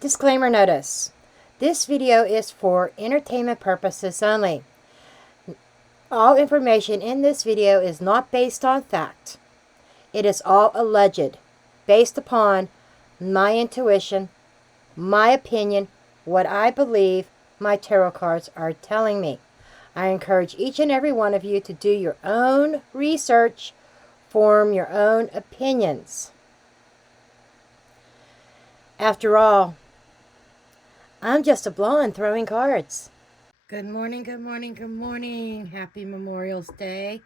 Disclaimer notice. This video is for entertainment purposes only. All information in this video is not based on fact. It is all alleged, based upon my intuition, my opinion, what I believe my tarot cards are telling me. I encourage each and every one of you to do your own research, form your own opinions. After all, I'm just a blonde throwing cards. Good morning, good morning, good morning. Happy Memorial Day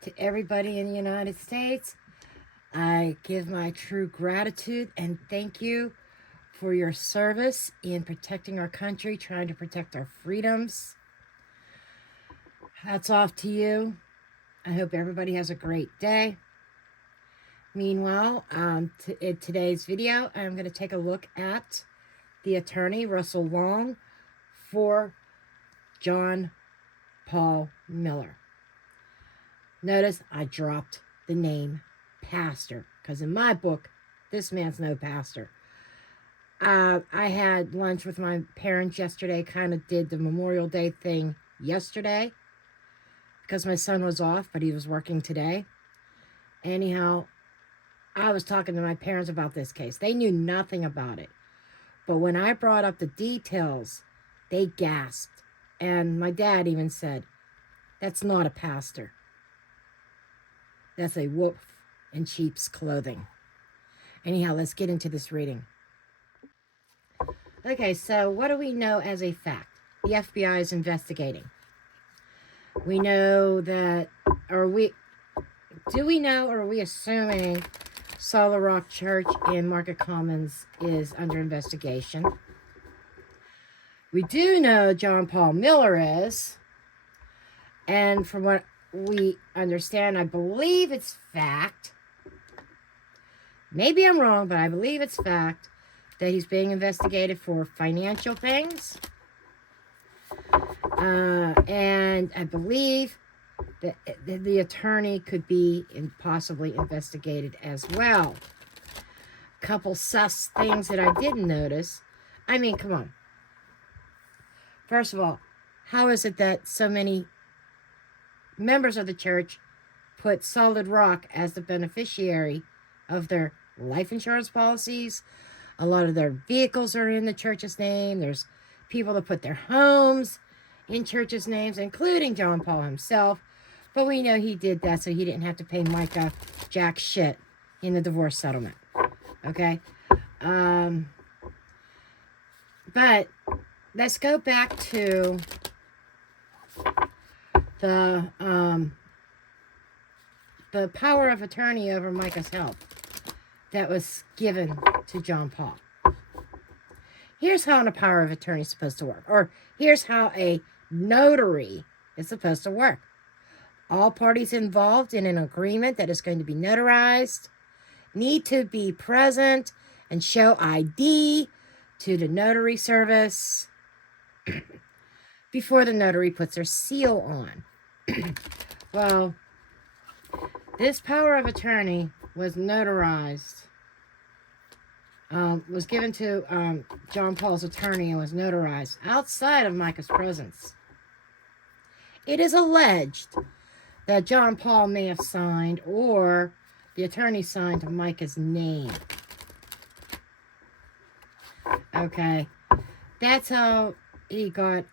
to everybody in the United States. I give my true gratitude and thank you for your service in protecting our country, trying to protect our freedoms. Hats off to you. I hope everybody has a great day. Meanwhile, in today's video, I'm going to take a look at the attorney, Russell Long, for John Paul Miller. Notice I dropped the name pastor, because in my book, this man's no pastor. I had lunch with my parents yesterday, kind of did the Memorial Day thing yesterday, because my son was off, but he was working today. Anyhow, I was talking to my parents about this case. They knew nothing about it. But when I brought up the details, they gasped. And my dad even said, "That's not a pastor. That's a wolf in sheep's clothing." Anyhow, let's get into this reading. Okay, so what do we know as a fact? The FBI is investigating. We know that, do we know, or are we assuming Solid Rock Church in Market Commons is under investigation? We do know John Paul Miller is, and from what we understand, I believe it's fact. Maybe I'm wrong, but I believe it's fact that he's being investigated for financial things. And I believe that the attorney could be possibly investigated as well. A couple sus things that I didn't notice. I mean, come on. First of all, how is it that so many members of the church put Solid Rock as the beneficiary of their life insurance policies? A lot of their vehicles are in the church's name. There's people that put their homes in church's names, including John Paul himself. But we know he did that so he didn't have to pay Micah jack shit in the divorce settlement. Okay? But let's go back to the power of attorney over Micah's health that was given to John Paul. Here's how a power of attorney is supposed to work. Or here's how a notary is supposed to work. All parties involved in an agreement that is going to be notarized need to be present and show ID to the notary service before the notary puts their seal on. Well, this power of attorney was notarized, was given to John Paul's attorney and was notarized outside of Micah's presence. It is alleged that John Paul may have signed, or the attorney signed Micah's name. Okay, that's how he got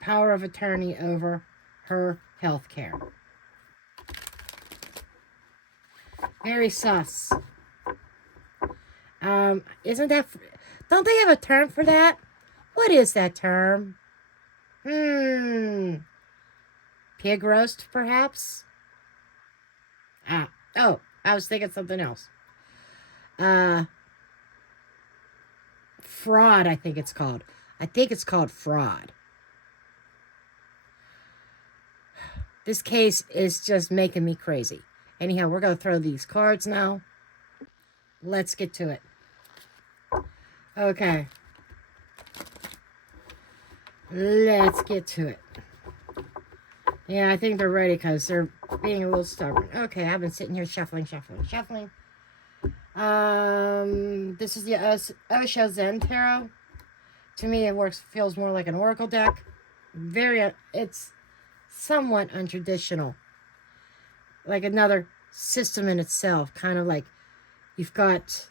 power of attorney over her health care. Very sus. Isn't that... Don't they have a term for that? What is that term? Pig roast, perhaps? Oh, I was thinking something else. Fraud, I think it's called. I think it's called fraud. This case is just making me crazy. Anyhow, we're going to throw these cards now. Let's get to it. Okay. Let's get to it. Yeah, I think they're ready because they're being a little stubborn. Okay, I've been sitting here shuffling. This is the Osho Zen Tarot. To me, it feels more like an oracle deck. It's somewhat untraditional. Like another system in itself. Kind of like you've got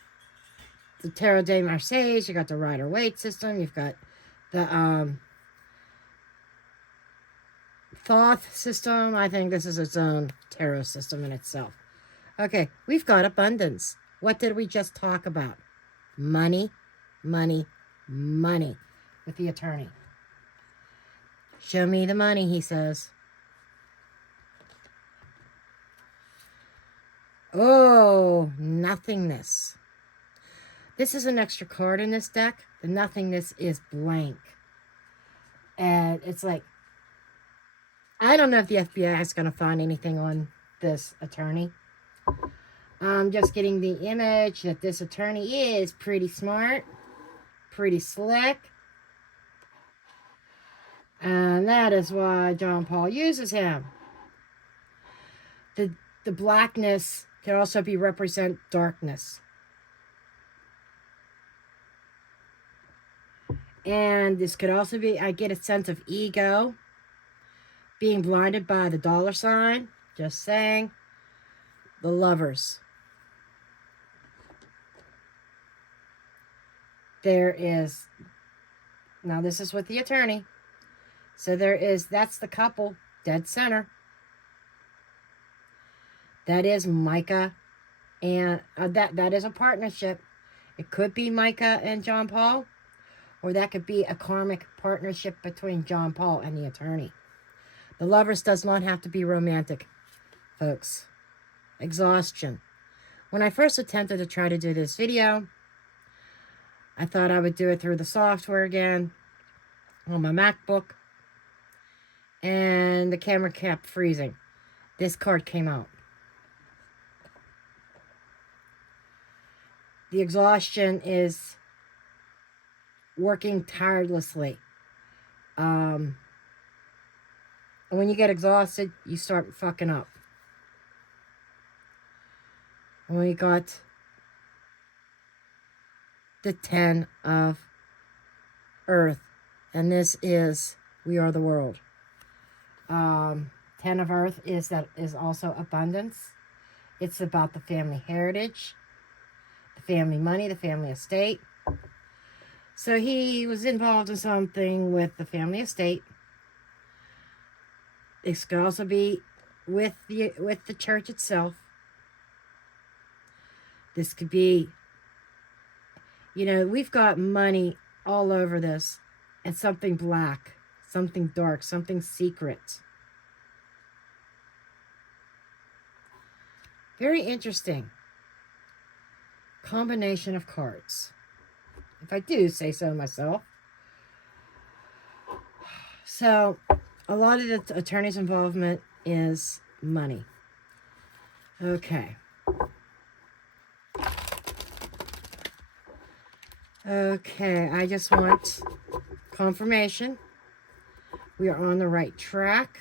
the Tarot de Marseille, you got the Rider-Waite system, you've got the Thoth system. I think this is its own tarot system in itself. Okay, we've got abundance. What did we just talk about? Money, money, money with the attorney. Show me the money, he says. Oh, nothingness. This is an extra card in this deck. The nothingness is blank. And it's like, I don't know if the FBI is going to find anything on this attorney. I'm just getting the image that this attorney is pretty smart, pretty slick. And that is why John Paul uses him. The blackness can also represent darkness. And this could also be, I get a sense of ego, being blinded by the dollar sign. Just saying. The Lovers. There is, now this is with the attorney. So that's the couple, dead center. That is Micah, and that is a partnership. It could be Micah and John Paul, or that could be a karmic partnership between John Paul and the attorney. The Lovers does not have to be romantic, folks. Exhaustion. When I first attempted to try to do this video, I thought I would do it through the software again on my MacBook, and the camera kept freezing. This card came out. The exhaustion is working tirelessly. And when you get exhausted, you start fucking up. And we got the 10 of Earth. And this is We Are the World. 10 of Earth is also abundance. It's about the family heritage, the family money, the family estate. So he was involved in something with the family estate. This could also be with the church itself. This could be, we've got money all over this, and something black, something dark, something secret. Very interesting combination of cards, if I do say so myself. So, a lot of the attorney's involvement is money. Okay. Okay, I just want confirmation. We are on the right track.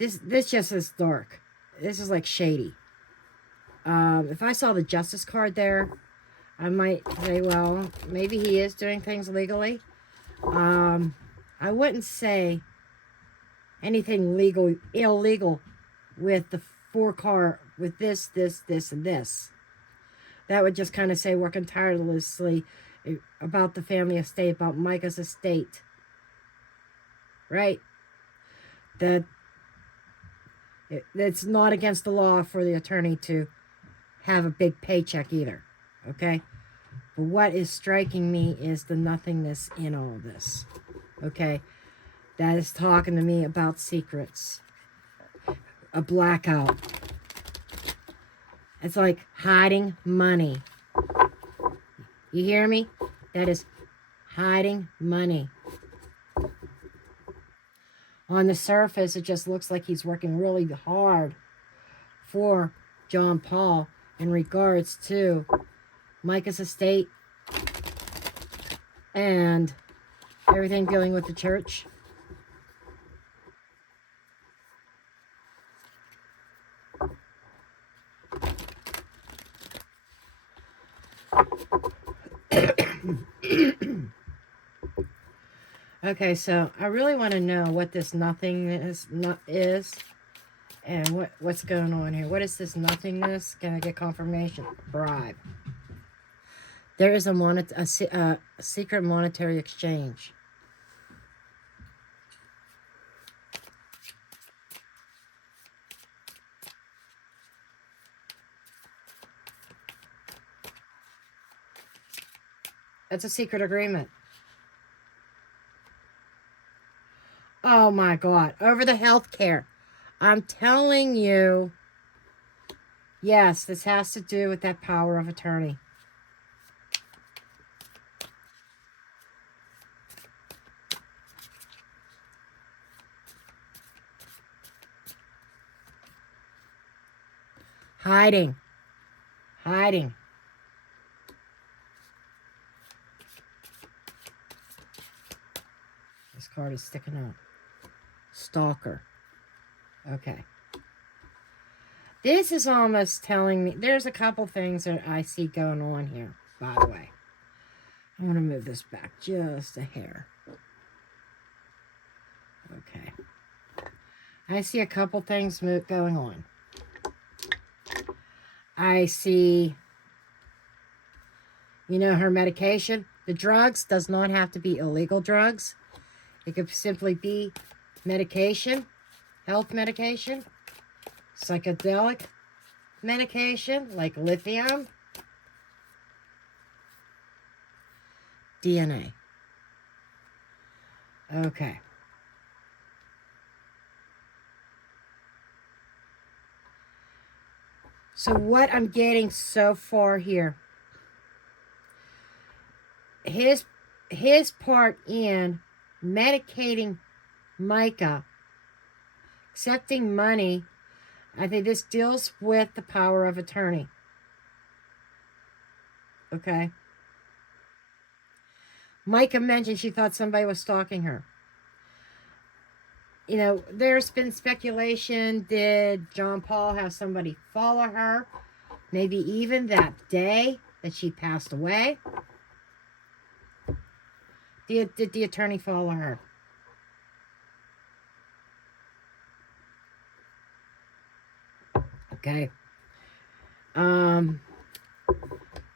This just is dark. This is like shady. If I saw the justice card there, I might say, well, maybe he is doing things legally. I wouldn't say anything illegal with the 4 card, with this, and this. That would just kind of say working tirelessly about the family estate, about Micah's estate. Right? That it's not against the law for the attorney to have a big paycheck either. Okay? But what is striking me is the nothingness in all of this. Okay? That is talking to me about secrets. A blackout. It's like hiding money. You hear me? That is hiding money. On the surface, it just looks like he's working really hard for John Paul in regards to Micah's estate and everything dealing with the church. Okay, so I really want to know what this nothingness is and what's going on here. What is this nothingness? Can I get confirmation? Bribe. There is a secret monetary exchange. That's a secret agreement. Oh my God. Over the health care. I'm telling you. Yes, this has to do with that power of attorney. Hiding. Hiding. This card is sticking out. Stalker. Okay. This is almost telling me, there's a couple things that I see going on here, by the way. I want to move this back just a hair. Okay. I see a couple things going on. I see, you know, her medication. The drugs does not have to be illegal drugs. It could simply be medication, health medication, psychedelic medication like lithium, DNA. Okay. So what I'm getting so far here, his part in medicating Micah, accepting money, I think this deals with the power of attorney. Okay. Micah mentioned she thought somebody was stalking her. You know, there's been speculation, did John Paul have somebody follow her? Maybe even that day that she passed away? Did the attorney follow her? Okay. And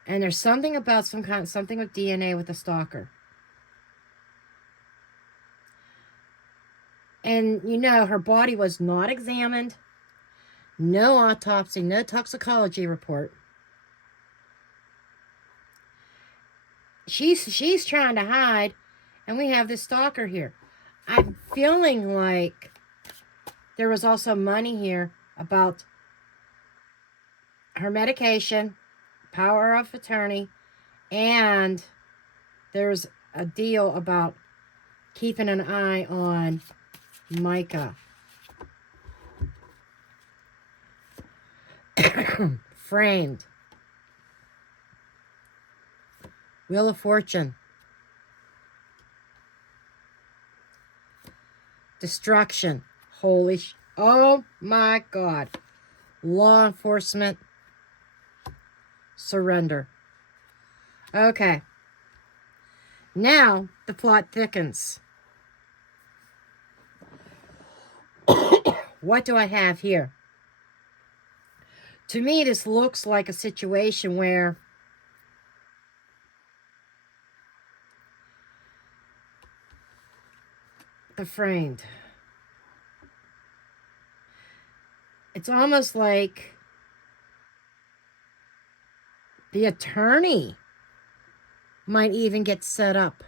there's something about something with DNA with the stalker. And, you know, her body was not examined. No autopsy, no toxicology report. She's trying to hide, and we have this stalker here. I'm feeling like there was also money here about her medication, power of attorney, and there's a deal about keeping an eye on Micah. Framed. Wheel of Fortune. Destruction. Oh my God. Law enforcement. Surrender. Okay. Now the plot thickens. What do I have here? To me, this looks like a situation where the framed. It's almost like the attorney might even get set up.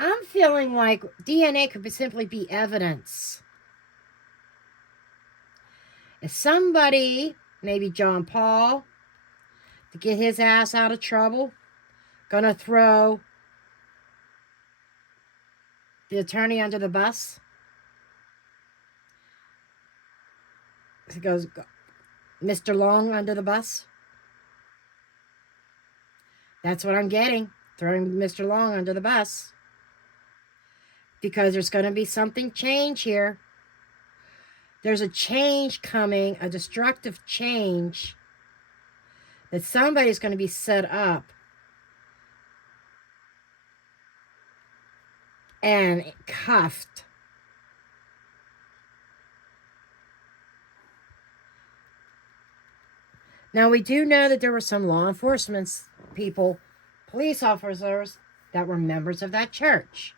I'm feeling like DNA could simply be evidence. If somebody, maybe John Paul, to get his ass out of trouble, gonna throw the attorney under the bus. He goes, Mr. Long under the bus. That's what I'm getting. Throwing Mr. Long under the bus. Because there's going to be something change here. there's a change coming, a destructive change, that somebody's going to be set up and cuffed. Now, we do know that there were some law enforcement people, police officers, that were members of that church.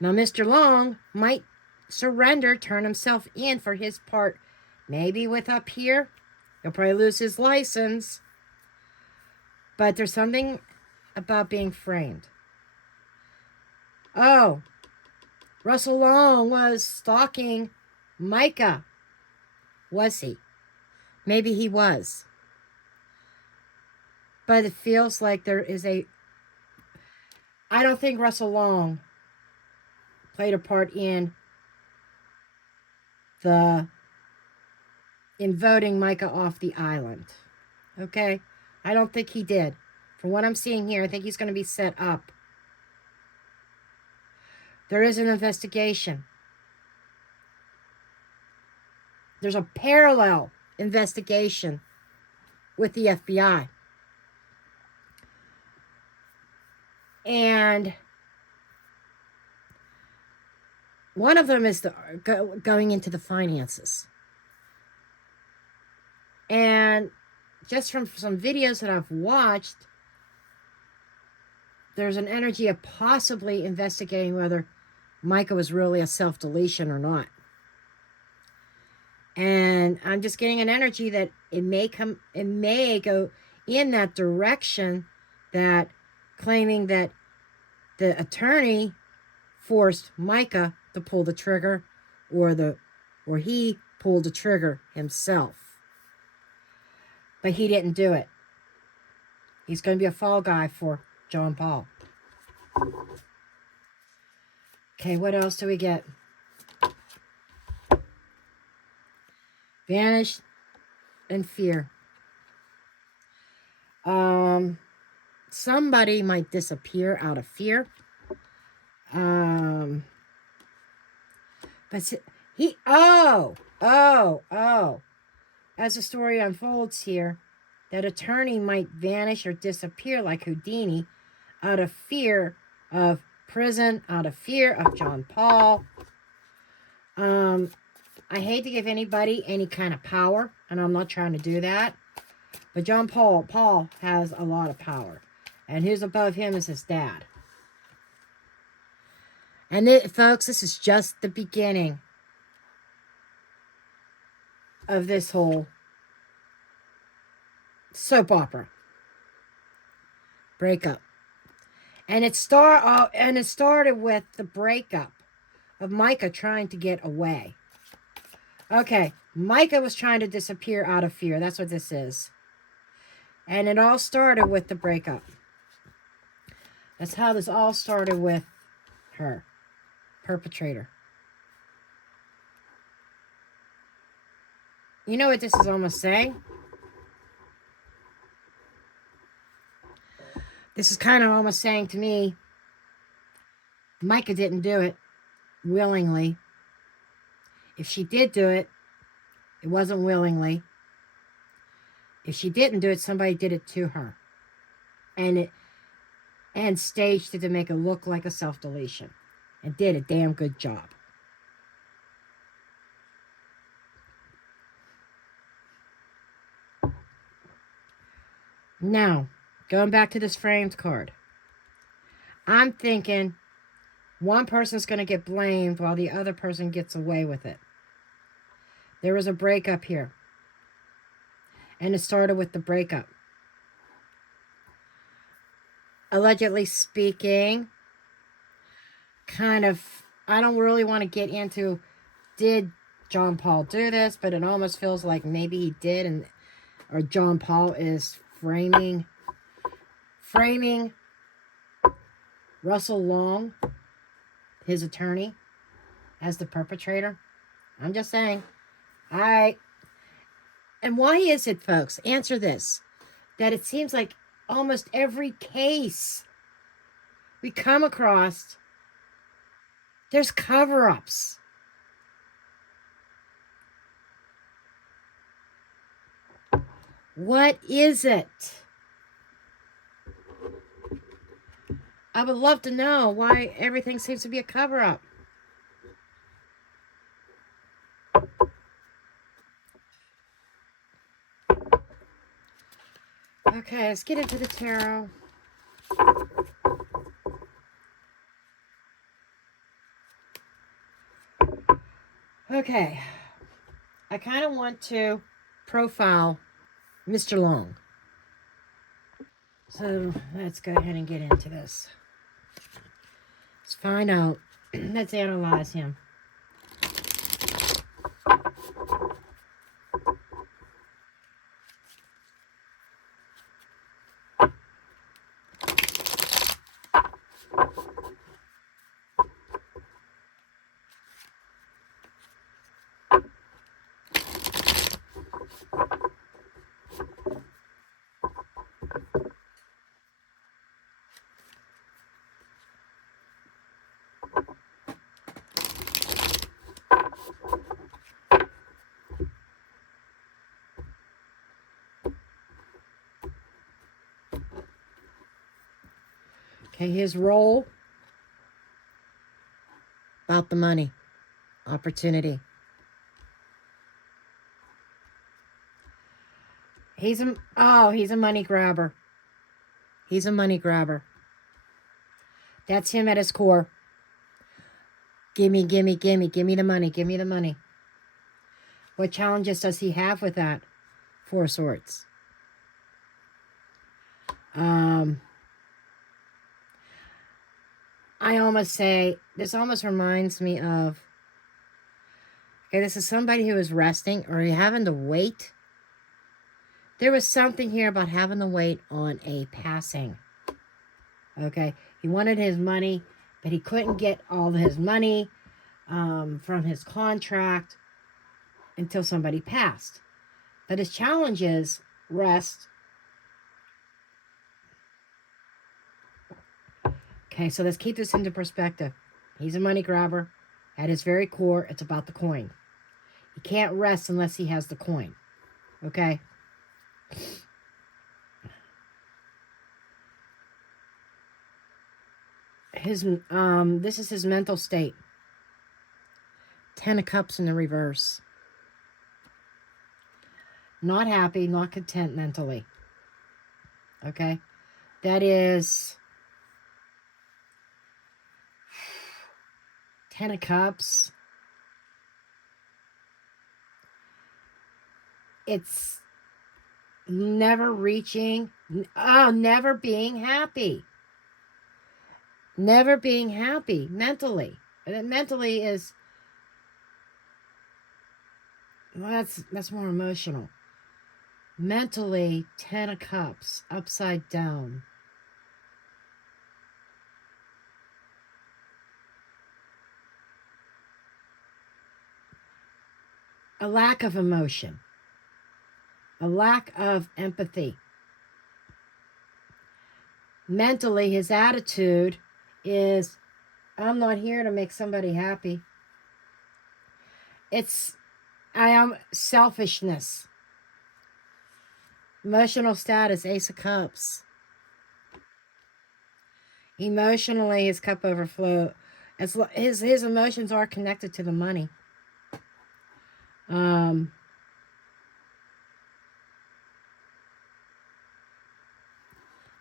Now, Mr. Long might surrender, turn himself in for his part, maybe with up here. He'll probably lose his license. But there's something about being framed. Oh, Russell Long was stalking Micah. Was he? Maybe he was. But it feels like there is a... I don't think Russell Long played a part in voting Micah off the island. Okay? I don't think he did. From what I'm seeing here, I think he's going to be set up. There is an investigation. There's a parallel investigation with the FBI. And one of them is going into the finances. And just from some videos that I've watched, there's an energy of possibly investigating whether Micah was really a self-deletion or not. And I'm just getting an energy that it may go in that direction, that claiming that the attorney forced Micah to pull the trigger, or he pulled the trigger himself. But he didn't do it. He's going to be a fall guy for John Paul. Okay, what else do we get? Vanish and fear. Somebody might disappear out of fear. But he... As the story unfolds here, that attorney might vanish or disappear like Houdini out of fear of prison, out of fear of John Paul. I hate to give anybody any kind of power, and I'm not trying to do that. But John Paul has a lot of power. And who's above him is his dad. And folks, this is just the beginning of this whole soap opera breakup. And it started with the breakup of Micah trying to get away. Okay, Micah was trying to disappear out of fear. That's what this is. And it all started with the breakup. That's how this all started with her. Perpetrator. You know what this is almost saying? This is kind of almost saying to me, Micah didn't do it willingly. If she did do it, it wasn't willingly. If she didn't do it, somebody did it to her. And staged it to make it look like a self-deletion. And did a damn good job. Now, going back to this framed card. I'm thinking one person's going to get blamed while the other person gets away with it. There was a breakup here. And it started with the breakup. Allegedly speaking, kind of, I don't really want to get into, did John Paul do this? But it almost feels like maybe he did, or John Paul is framing Russell Long, his attorney, as the perpetrator. I'm just saying. And why is it, folks? Answer this. That it seems like almost every case we come across, there's cover-ups. What is it? I would love to know why everything seems to be a cover-up. Okay, let's get into the tarot. Okay, I kind of want to profile Mr. Long. So let's go ahead and get into this. Let's find out. Let's analyze him. Okay, his role, about the money, opportunity. He's a money grabber. He's a money grabber. That's him at his core. Gimme, gimme, gimme, gimme the money, gimme the money. What challenges does he have with that? Four of Swords. I almost say, this almost reminds me of, okay, this is somebody who is resting or having to wait. There was something here about having to wait on a passing. Okay, he wanted his money, but he couldn't get all of his money from his contract until somebody passed. But his challenge is rest. Okay, so let's keep this into perspective. He's a money grabber. At his very core, it's about the coin. He can't rest unless he has the coin. Okay? This is his mental state. 10 of Cups in the reverse. Not happy, not content mentally. Okay? That is 10 of Cups. It's never reaching, never being happy. Never being happy mentally. And mentally is, well, that's more emotional. Mentally, 10 of Cups, upside down. A lack of emotion. A lack of empathy. Mentally, his attitude is, I'm not here to make somebody happy. I am selfishness. Emotional status, Ace of Cups. Emotionally, his cup overflow. His emotions are connected to the money.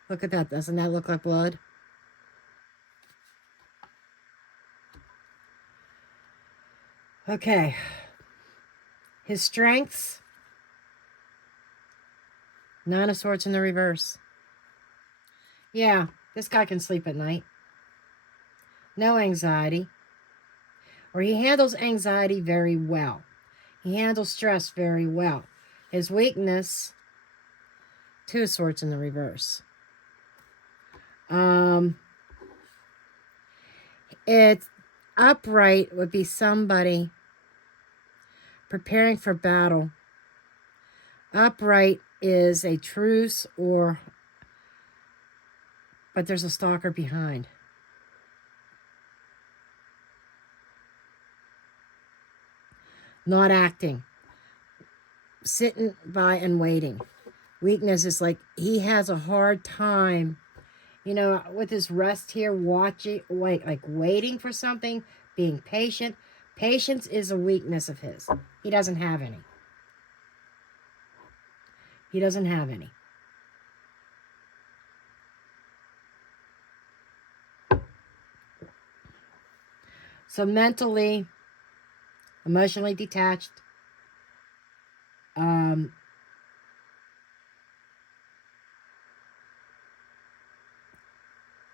Look at that. Doesn't that look like blood? Okay. His strengths. 9 of Swords in the reverse. Yeah, this guy can sleep at night. No anxiety. Or he handles anxiety very well. He handles stress very well. His weakness, 2 of Swords in the reverse. It's upright would be somebody preparing for battle. Upright is a truce but there's a stalker behind. not acting, sitting by and waiting. Weakness is like he has a hard time, you know, with his rest here, watching, like waiting for something, being patient. Patience is a weakness of his. He doesn't have any. He doesn't have any. So mentally, emotionally detached.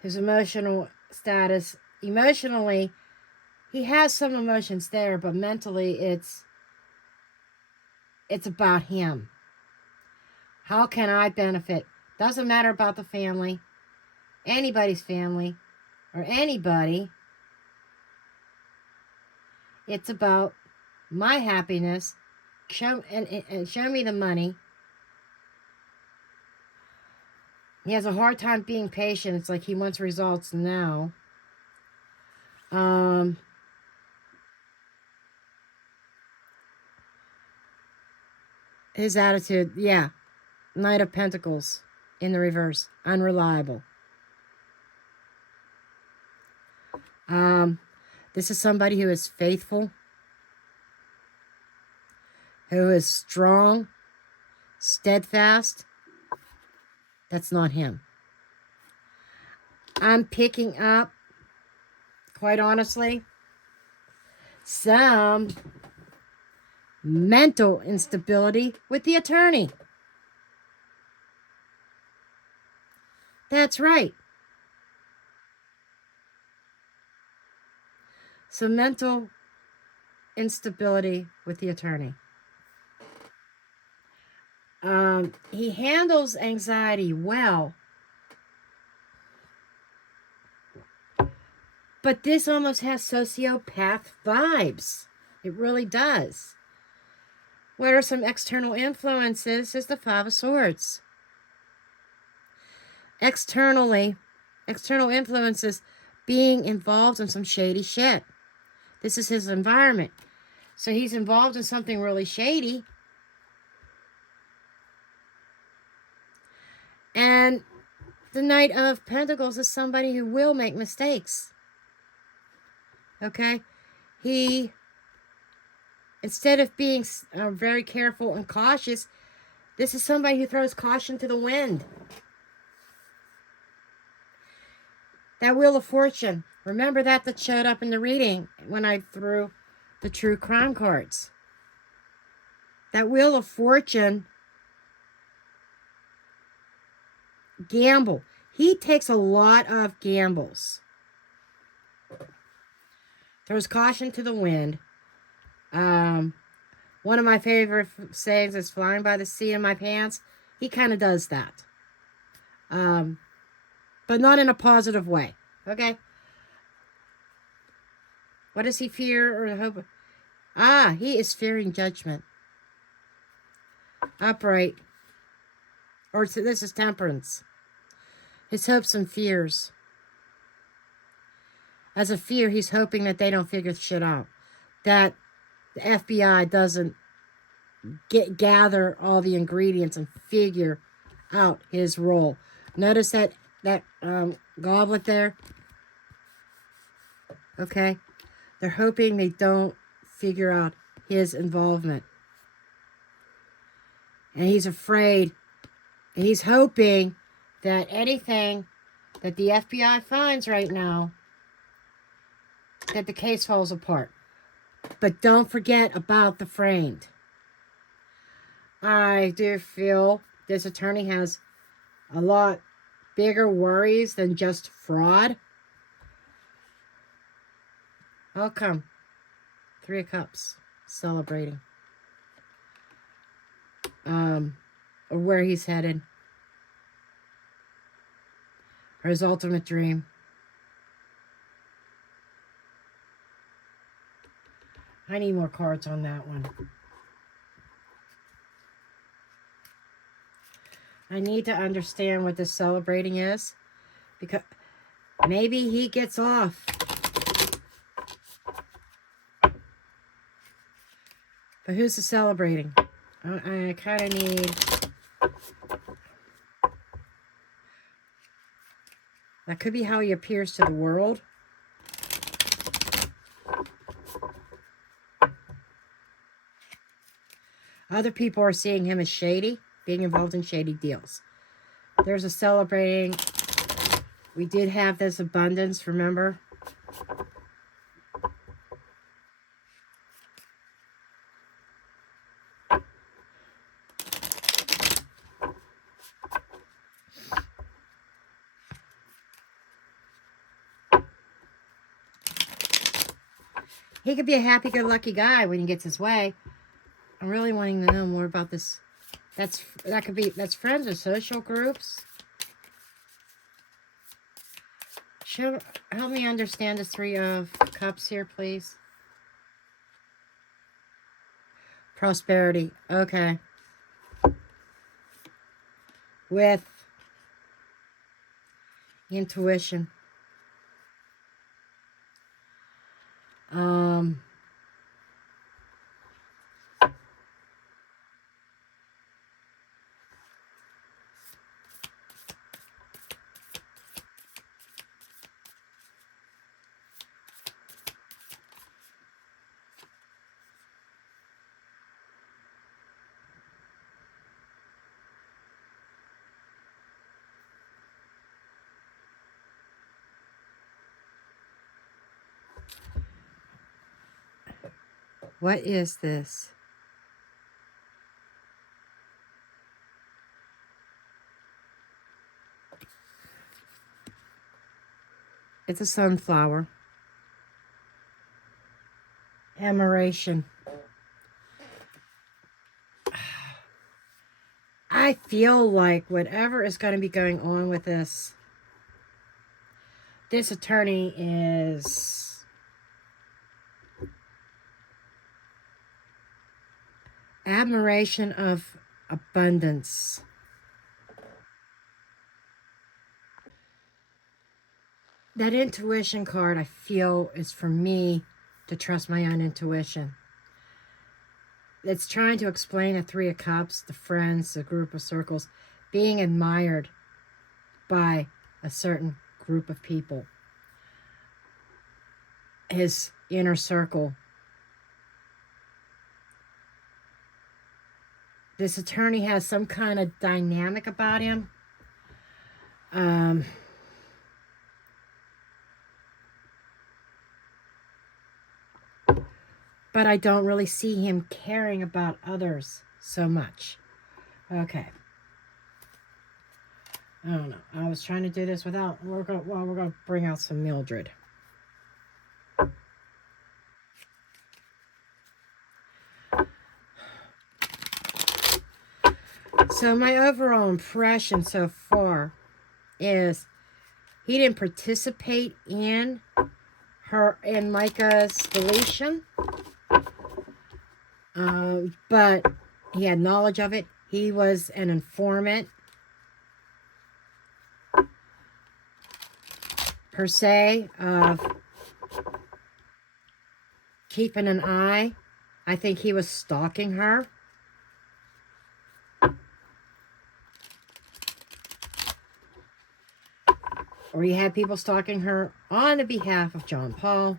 His emotional status, emotionally, he has some emotions there, but mentally it's about him. How can I benefit? Doesn't matter about the family, anybody's family, or anybody. It's about my happiness. Show me the money. He has a hard time being patient. It's like he wants results now. His attitude, yeah. Knight of Pentacles in the reverse. Unreliable. This is somebody who is faithful, who is strong, steadfast. That's not him. I'm picking up, quite honestly, some mental instability with the attorney. That's right. Some mental instability with the attorney. He handles anxiety well. But this almost has sociopath vibes. It really does. What are some external influences? Is the Five of Swords. External influences, being involved in some shady shit. This is his environment. So he's involved in something really shady. And the Knight of Pentacles is somebody who will make mistakes. Okay? He, instead of being very careful and cautious, this is somebody who throws caution to the wind. That Wheel of Fortune. Remember that showed up in the reading when I threw the true crime cards. That Wheel of Fortune, gamble. He takes a lot of gambles. Throws caution to the wind. One of my favorite sayings is flying by the seat of my pants. He kind of does that. But not in a positive way. Okay? What does he fear or hope? He is fearing judgment. Upright. Or this is Temperance. His hopes and fears. As a fear, he's hoping that they don't figure shit out. That the FBI doesn't gather all the ingredients and figure out his role. Notice that goblet there? Okay? They're hoping they don't figure out his involvement. And he's afraid. He's hoping that anything that the FBI finds right now, that the case falls apart. But don't forget about the framed. I do feel this attorney has a lot bigger worries than just fraud. How come? 3 of Cups. Celebrating. Or where he's headed. Or his ultimate dream. I need more cards on that one. I need to understand what this celebrating is. Because maybe he gets off. But who's the celebrating? I kind of need... That could be how he appears to the world. Other people are seeing him as shady, being involved in shady deals. There's a celebrating. We did have this abundance, remember? He could be a happy-go-lucky guy when he gets his way. I'm really wanting to know more about this. That's friends or social groups. Help me understand the Three of Cups here, please. Prosperity. Okay. With intuition. What is this? It's a sunflower. Admiration. I feel like whatever is going to be going on with this attorney is admiration of abundance. That intuition card, I feel, is for me to trust my own intuition. It's trying to explain a Three of Cups, the friends, the group of circles, being admired by a certain group of people. His inner circle. This attorney has some kind of dynamic about him. But I don't really see him caring about others so much. Okay. I don't know. I was trying to do this without... We're going to bring out some Mildred. So my overall impression so far is he didn't participate in Micah's deletion. But he had knowledge of it. He was an informant, per se, of keeping an eye. I think he was stalking her. Or he had people stalking her on the behalf of John Paul.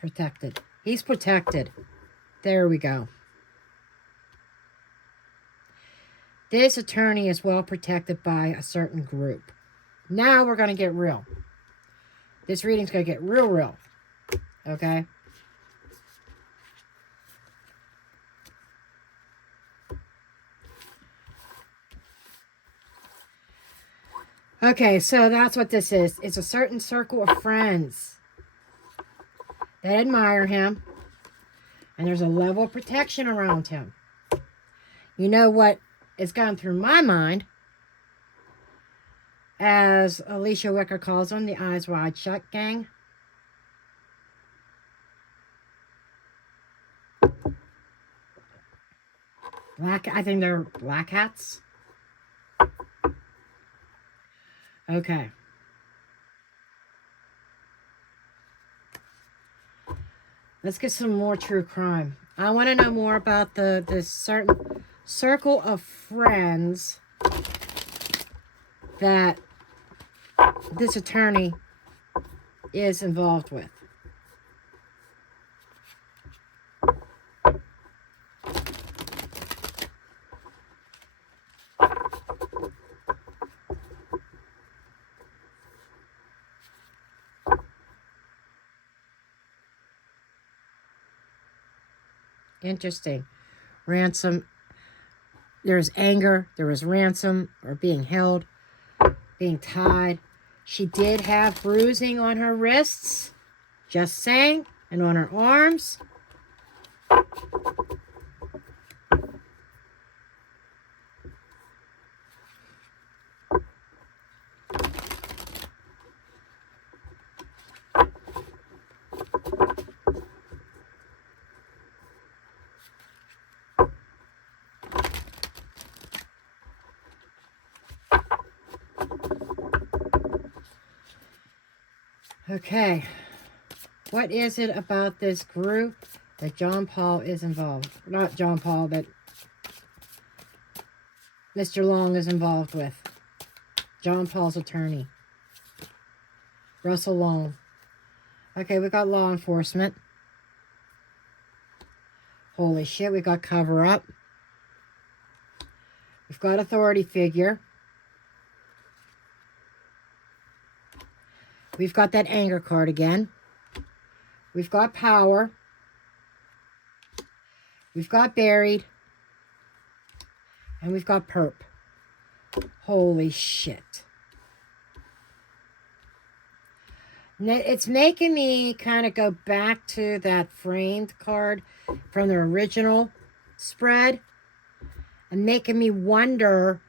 Protected. He's protected. There we go. This attorney is well protected by a certain group. Now we're going to get real. This reading's going to get real. Okay? Okay, so that's what this is. It's a certain circle of friends that admire him, and there's a level of protection around him. You know what is going through my mind, as Alicia Wicker calls them, the Eyes Wide Shut gang. I think they're black hats. Okay. Let's get some more true crime. I want to know more about this certain circle of friends that this attorney is involved with. Interesting. Ransom. There's anger. There was ransom or being held, being tied. She did have bruising on her wrists. Just saying. And on her arms. Okay, what is it about this group that John Paul is involved? Not John Paul, but Mr. Long is involved with. John Paul's attorney. Russell Long. Okay, we got law enforcement. Holy shit, we got cover up. We've got authority figure. We've got that anger card again. We've got power. We've got buried. And we've got perp. Holy shit. It's making me kind of go back to that framed card from the original spread. And making me wonder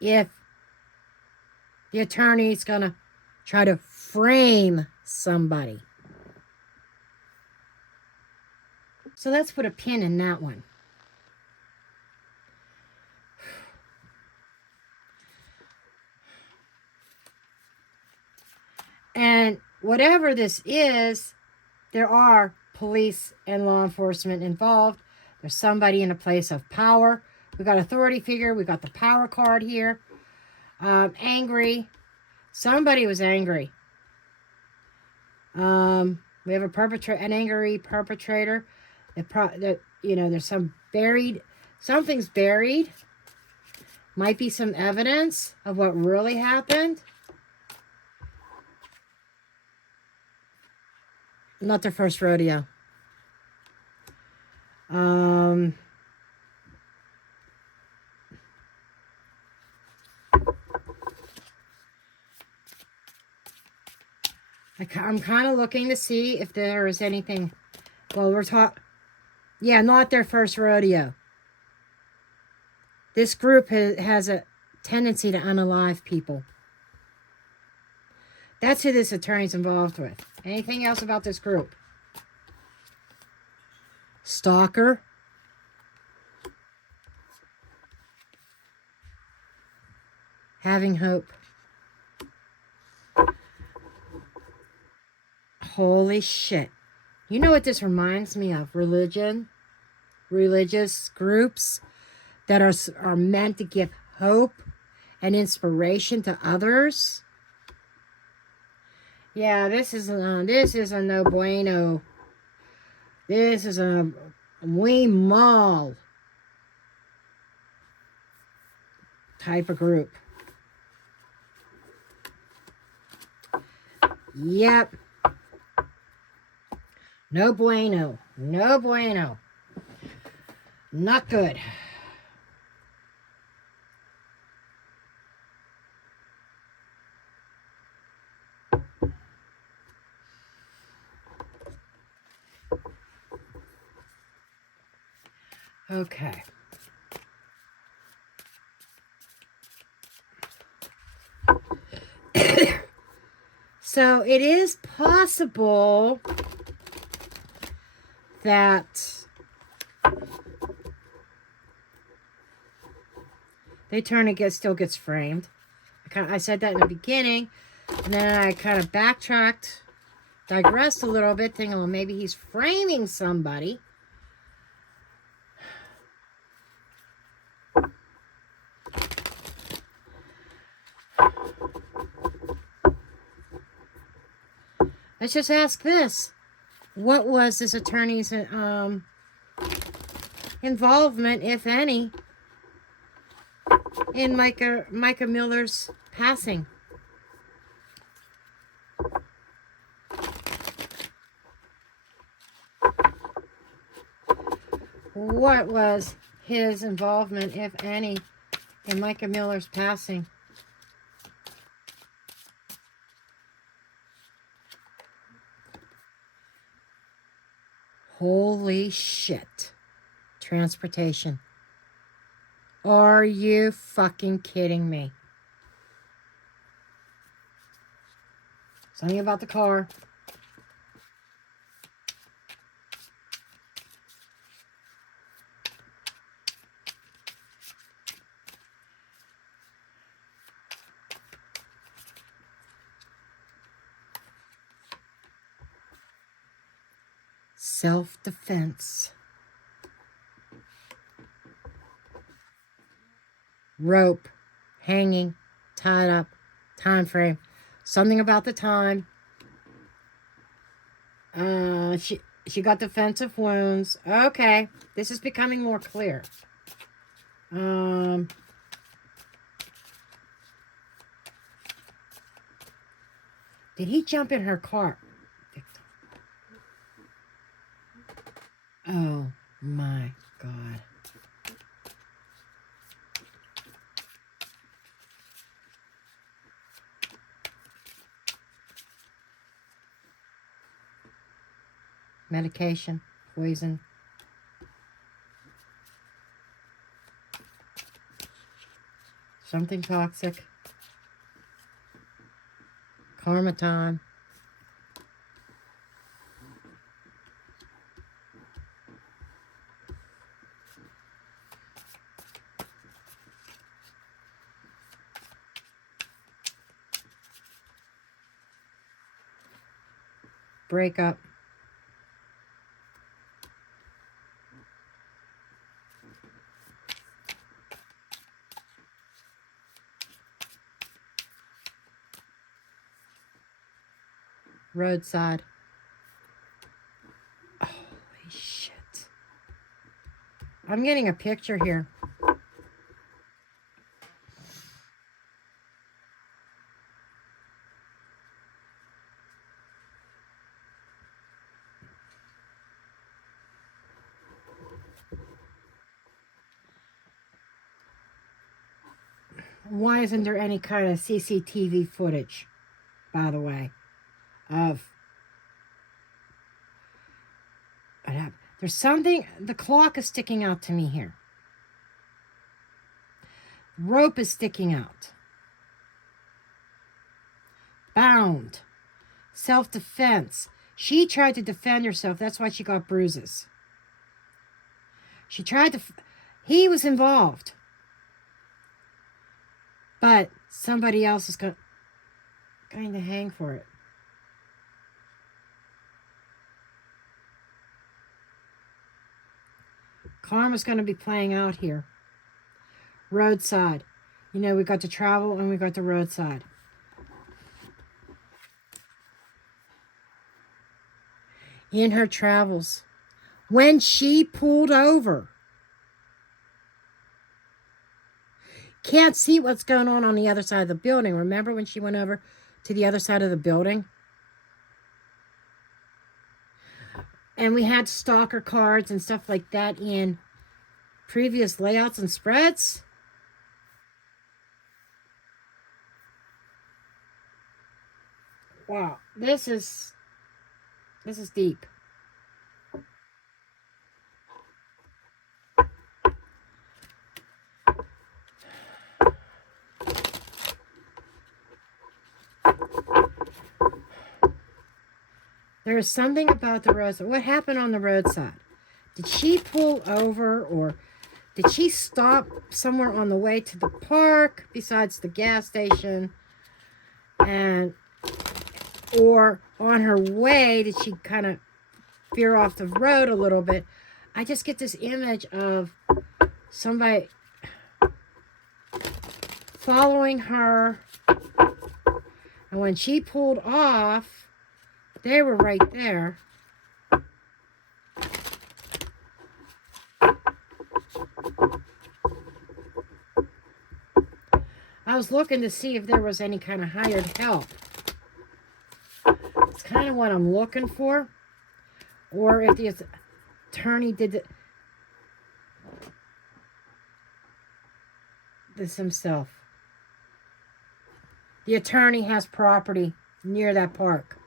if the attorney's going to try to frame somebody. So let's put a pin in that one. And whatever this is, there are police and law enforcement involved. There's somebody in a place of power. We got authority figure. We got the power card here. Angry. Somebody was angry. We have an angry perpetrator. There's some buried, something's buried. Might be some evidence of what really happened. Not their first rodeo. I'm kind of looking to see if there is anything. Well, yeah, not their first rodeo. This group has a tendency to unalive people. That's who this attorney's involved with. Anything else about this group? Stalker. Having hope. Holy shit. You know what this reminds me of? Religious groups that are meant to give hope and inspiration to others. Yeah, this is a no bueno. This is a muy mal type of group. Yep. No bueno. No bueno. Not good. Okay. So it is possible that the attorney still gets framed. I said that in the beginning, and then I kind of backtracked digressed a little bit, thinking, well, maybe he's framing somebody. Let's just ask this. What was this attorney's involvement, if any, in Micah Miller's passing? What was his involvement, if any, in Micah Miller's passing? Holy shit. Transportation. Are you fucking kidding me? Something about the car. Self-defense. Rope. Hanging. Tied up. Time frame. Something about the time. She got defensive wounds. Okay. This is becoming more clear. Did he jump in her car? Oh my God. Medication, poison. Something toxic. Karma time. Breakup. Roadside. Holy shit. I'm getting a picture here. Why isn't there any kind of CCTV footage, by the way, of what happened? There's something, the clock is sticking out to me here. Rope is sticking out. Bound. Self-defense. She tried to defend herself. That's why she got bruises. She tried to, he was involved. But somebody else is going to hang for it. Karma's going to be playing out here. Roadside. You know, we got the travel and we got the roadside. In her travels. When she pulled over. Can't see what's going on the other side of the building. Remember when she went over to the other side of the building? And we had stalker cards and stuff like that in previous layouts and spreads. Wow, this is deep. There is something about the roadside. What happened on the roadside? Did she pull over, or did she stop somewhere on the way to the park besides the gas station? And or on her way, did she kind of veer off the road a little bit? I just get this image of somebody following her, and when she pulled off, they were right there. I was looking to see if there was any kind of hired help. It's kind of what I'm looking for. Or if the attorney did this himself. The attorney has property near that park.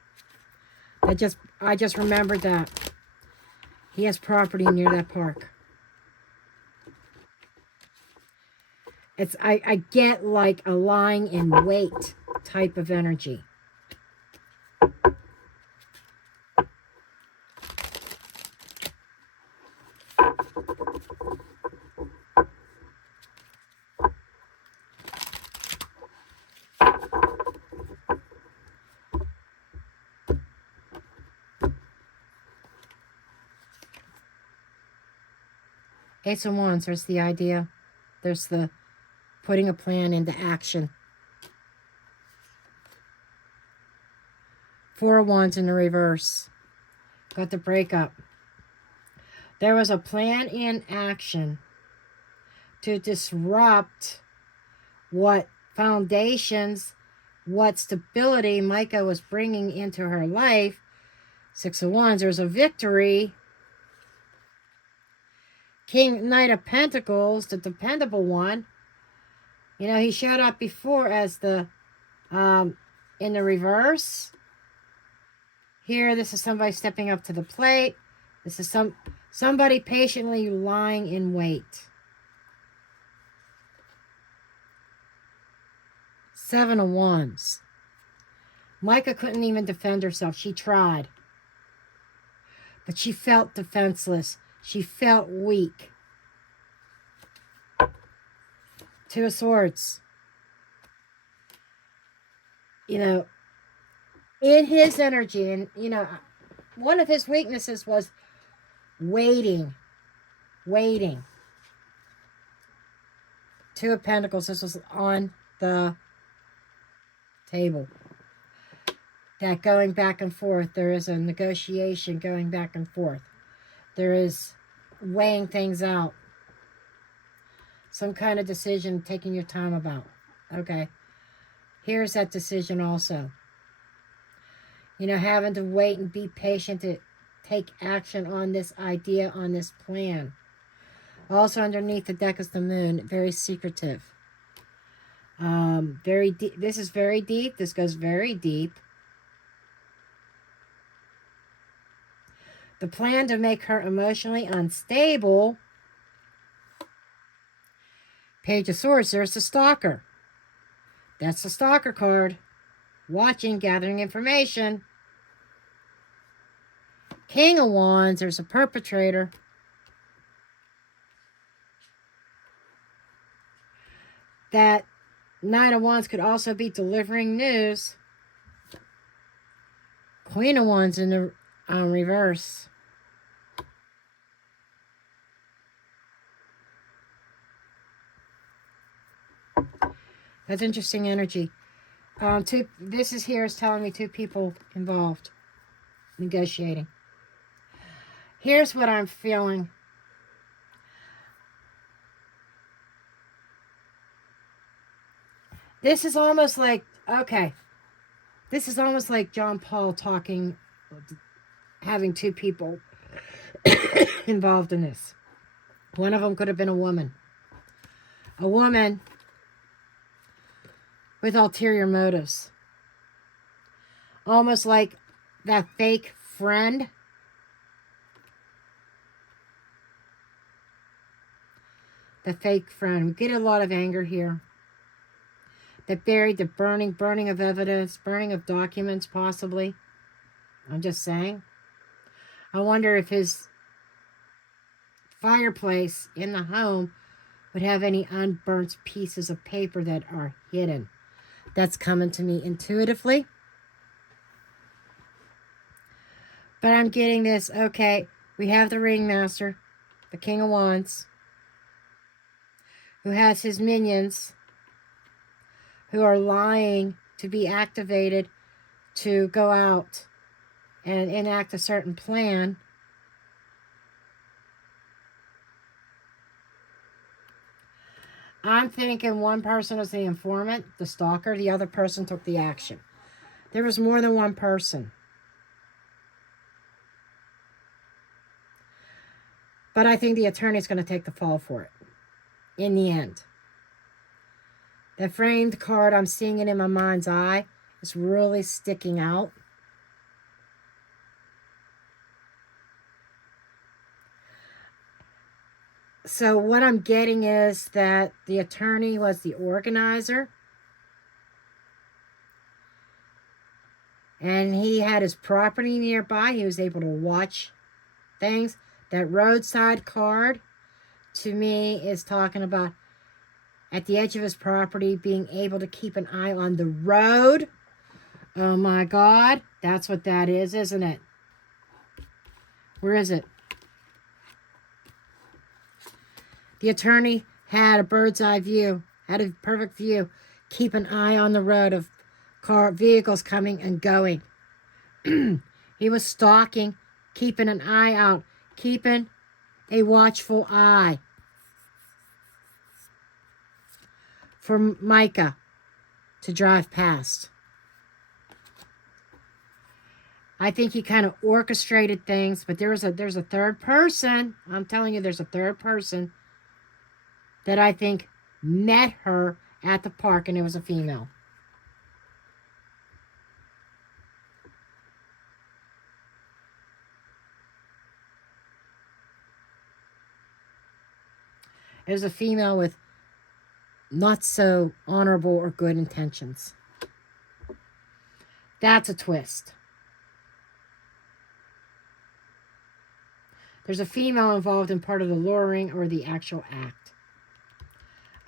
I just remembered that. He has property near that park. I get like a lying in wait type of energy. Ace of Wands, there's the idea. There's the putting a plan into action. Four of Wands in the reverse. Got the breakup. There was a plan in action to disrupt what foundations, what stability Micah was bringing into her life. Six of Wands, there's a victory. Knight of Pentacles, the dependable one. You know, he showed up before as the, in the reverse. Here, this is somebody stepping up to the plate. This is somebody patiently lying in wait. Seven of Wands. Micah couldn't even defend herself. She tried. But she felt defenseless. She felt weak. Two of Swords. You know, in his energy, and, you know, one of his weaknesses was waiting. Waiting. Two of Pentacles. This was on the table. That going back and forth. There is a negotiation going back and forth. There is weighing things out. Some kind of decision, taking your time about. Okay. Here's that decision also. You know, having to wait and be patient to take action on this idea, on this plan. Also underneath the deck is the moon. Very secretive. Very deep. This is very deep. This goes very deep. The plan to make her emotionally unstable. Page of Swords. There's the stalker. That's the stalker card. Watching, gathering information. King of Wands. There's a perpetrator. That Nine of Wands could also be delivering news. Queen of Wands in the reverse. That's interesting energy. This is here is telling me two people involved. Negotiating. Here's what I'm feeling. This is almost like, okay. This is almost like John Paul talking, having two people involved in this. One of them could have been a woman. A woman with ulterior motives. Almost like that fake friend. The fake friend. We get a lot of anger here. That buried the burning of evidence, burning of documents possibly. I'm just saying. I wonder if his fireplace in the home would have any unburnt pieces of paper that are hidden. That's coming to me intuitively. But I'm getting this, okay, we have the ringmaster, the King of Wands, who has his minions, who are lying to be activated to go out and enact a certain plan. I'm thinking one person was the informant, the stalker, the other person took the action. There was more than one person. But I think the attorney's going to take the fall for it in the end. The framed card, I'm seeing it in my mind's eye, is really sticking out. So what I'm getting is that the attorney was the organizer. And he had his property nearby. He was able to watch things. That roadside card, to me, is talking about at the edge of his property, being able to keep an eye on the road. Oh my God. That's what that is, isn't it? Where is it? The attorney had a bird's eye view, had a perfect view. Keep an eye on the road of vehicles coming and going. He was stalking, keeping an eye out, keeping a watchful eye for Micah to drive past. I think he kind of orchestrated things, but there's a third person. I'm telling you, there's a third person that I think met her at the park, and it was a female. It was a female with not so honorable or good intentions. That's a twist. There's a female involved in part of the luring or the actual act.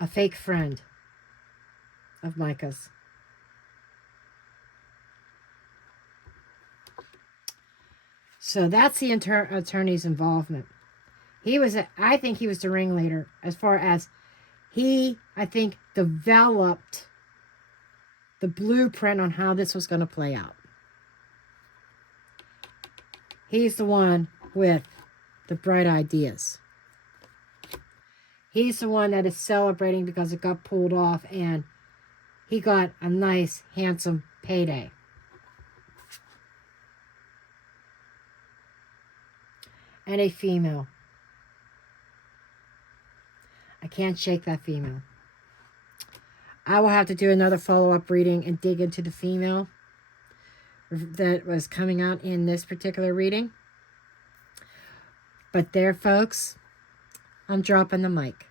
A fake friend of Micah's. So that's the attorney's involvement. I think he was the ringleader as far as he, I think, developed the blueprint on how this was going to play out. He's the one with the bright ideas. He's the one that is celebrating because it got pulled off and he got a nice, handsome payday. And a female. I can't shake that female. I will have to do another follow-up reading and dig into the female that was coming out in this particular reading. But there, folks, I'm dropping the mic.